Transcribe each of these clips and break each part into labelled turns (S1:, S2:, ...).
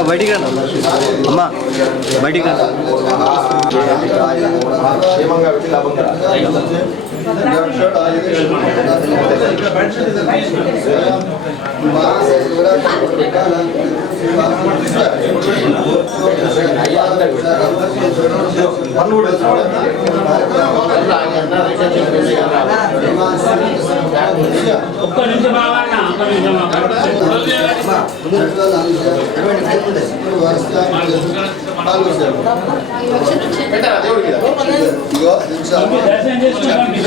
S1: అమ్మా బయటికి రా. అమ్మా బయటికి రా.
S2: ఒక్క నిమిషం బాగా ఒక్క నిమిషం.
S3: దేవుడికి
S2: దర్శనం చేసుకుంటాం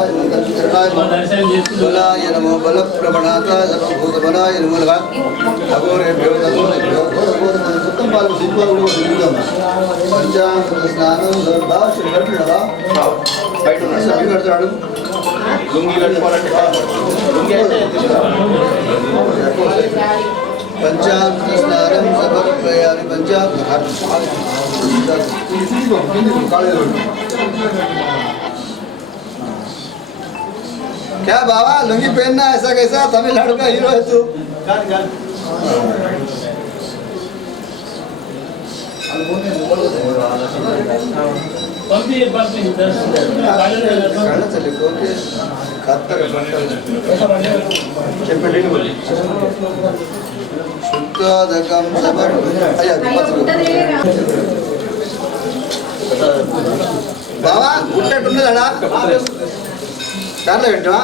S2: ఎందుకు
S3: ఆయనతోనే
S2: దర్శనం చేసుకుంటాం
S4: నమో భూత బలాయ నమో అఘోరేభ్యో తత్వభ్యో సుత్తం పాలు సిద్ధాలు పంచాంగ స్నానం
S3: బయట
S4: కడతాడు
S3: లుంగి కట్టుకోవాలంటే లుంగి అయితే
S4: పంచాంగ స్నానం పంచాంగ क्या बाबा लुंगी पहनना ऐसा कैसा तमिलनाडु का हीरो है तू
S2: పంపి పంపి దర్శనం
S4: కళ్ళ చల్లి కోరికే కత్తెర బట్టలు చెప్పండి శుద్ధోదకం సమర్ప అయ్యా బావా గుట్టట్టున్నదా దాంట్లో పెట్టవా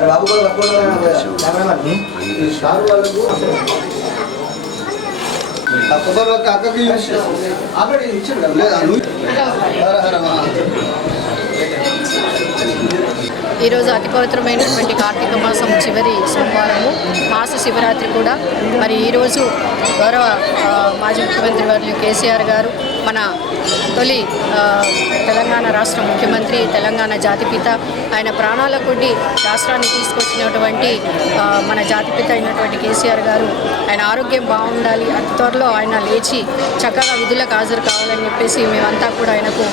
S4: బాబు ఒక్క అక్కకి అక్కడ ఇచ్చాడు కదా. లేదా హర హర
S5: ఈరోజు అతి పవిత్రమైనటువంటి కార్తీక మాసం చివరి సోమవారము మాస శివరాత్రి కూడా. మరి ఈరోజు గౌరవ మాజీ ముఖ్యమంత్రి వర్యులు కేసీఆర్ గారు మన తొలి తెలంగాణ రాష్ట్ర ముఖ్యమంత్రి తెలంగాణ జాతిపిత ఆయన ప్రాణాల కొద్ది రాష్ట్రాన్ని తీసుకొచ్చినటువంటి మన జాతిపిత అయినటువంటి కేసీఆర్ గారు ఆయన ఆరోగ్యం బాగుండాలి అతి త్వరలో ఆయన లేచి చక్కగా విధులకు హాజరు కావాలని చెప్పేసి మేమంతా కూడా ఆయనకు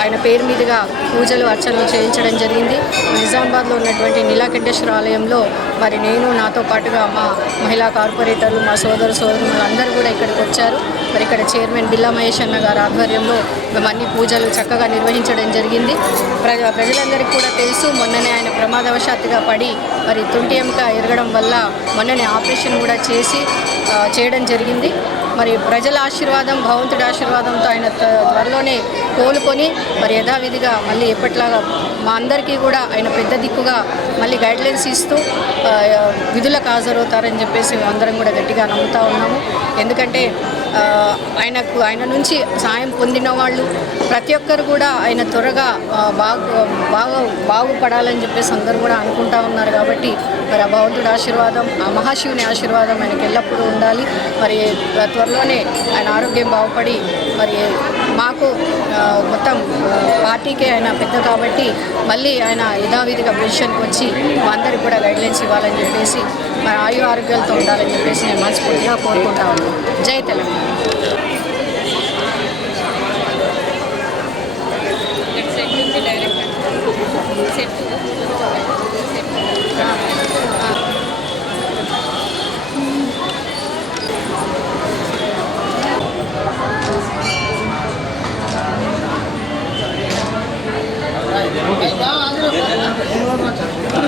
S5: ఆయన పేరు మీదుగా పూజలు అర్చనలు చేయించడం జరిగింది. నిజామాబాద్లో ఉన్నటువంటి నీలాకంఠేశ్వర ఆలయంలో మరి నేను నాతో పాటుగా మా మహిళా కార్పొరేటర్లు మా సోదరు సోదరులు అందరూ కూడా ఇక్కడికి వచ్చారు. మరి ఇక్కడ చైర్మన్ బిల్లా మహేష్ అన్న గారి ఆధ్వర్యంలో మేము పూజలు చక్కగా నిర్వహించడం జరిగింది. ప్రజ ప్రజలందరికీ కూడా తెలుసు మొన్ననే ఆయన ప్రమాదవశాత్తుగా పడి మరి తుంటి ఎముక ఎరగడం వల్ల మొన్ననే ఆపరేషన్ కూడా చేసి చేయడం జరిగింది. మరి ప్రజల ఆశీర్వాదం భగవంతుడి ఆశీర్వాదంతో ఆయన త్వరలోనే కోలుకొని మరి యథావిధిగా మళ్ళీ ఎప్పట్లాగా మా అందరికీ కూడా ఆయన పెద్ద దిక్కుగా మళ్ళీ గైడ్లైన్స్ ఇస్తూ విధులకు హాజరవుతారని చెప్పేసి మేము అందరం కూడా గట్టిగా నమ్ముతా ఉన్నాము. ఎందుకంటే ఆయనకు ఆయన నుంచి సాయం పొందిన వాళ్ళు ప్రతి ఒక్కరు కూడా ఆయన త్వరగా బాగు బాగా బాగుపడాలని చెప్పేసి అందరూ కూడా అనుకుంటా ఉన్నారు కాబట్టి మరి ఆ భగవంతుడి ఆశీర్వాదం ఆ మహాశివుని ఆశీర్వాదం ఆయనకి ఎల్లప్పుడూ ఉండాలి. మరి త్వరలోనే ఆయన ఆరోగ్యం బాగుపడి మరి మాకు మొత్తం పార్టీకే ఆయన పెద్ద కాబట్టి మళ్ళీ ఆయన యథావిధిగా పొజిషన్కి వచ్చి అందరికి కూడా గైడ్లైన్స్ ఇవ్వాలని చెప్పేసి మరి ఆయు ఆరోగ్యాలతో ఉండాలని చెప్పేసి నేను మనస్ఫూర్తిగా కోరుకుంటా ఉన్నాను. జై తెలంగాణ.